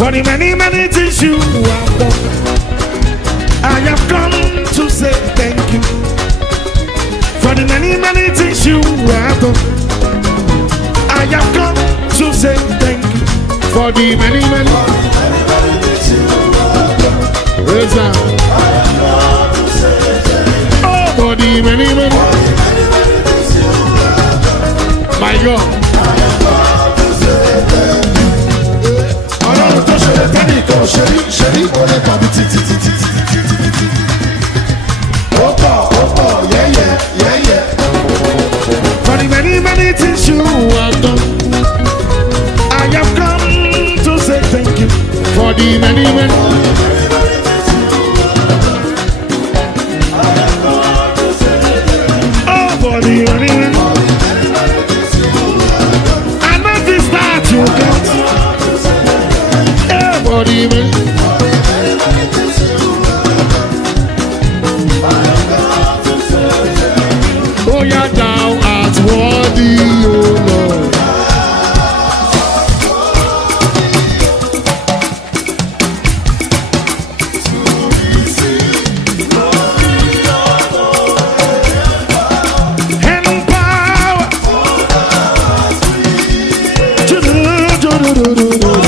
For the many, many things you have done, I have come to say thank you. For the many, many things you have done, I have come to say thank you. For the many, many things you have done, raise up. I have come to say thank you. Oh, for the many, many things you have done, my God, I have come to say thank you. Chérie, on est pas petit, oh, yeah. For the many, many things you have done, I have come to say thank you. For the many, many things I have come to say thank you. Oh, for the many things I know this that you got. For the many, oh, yeah, thou art worthy, oh Lord. And power to do.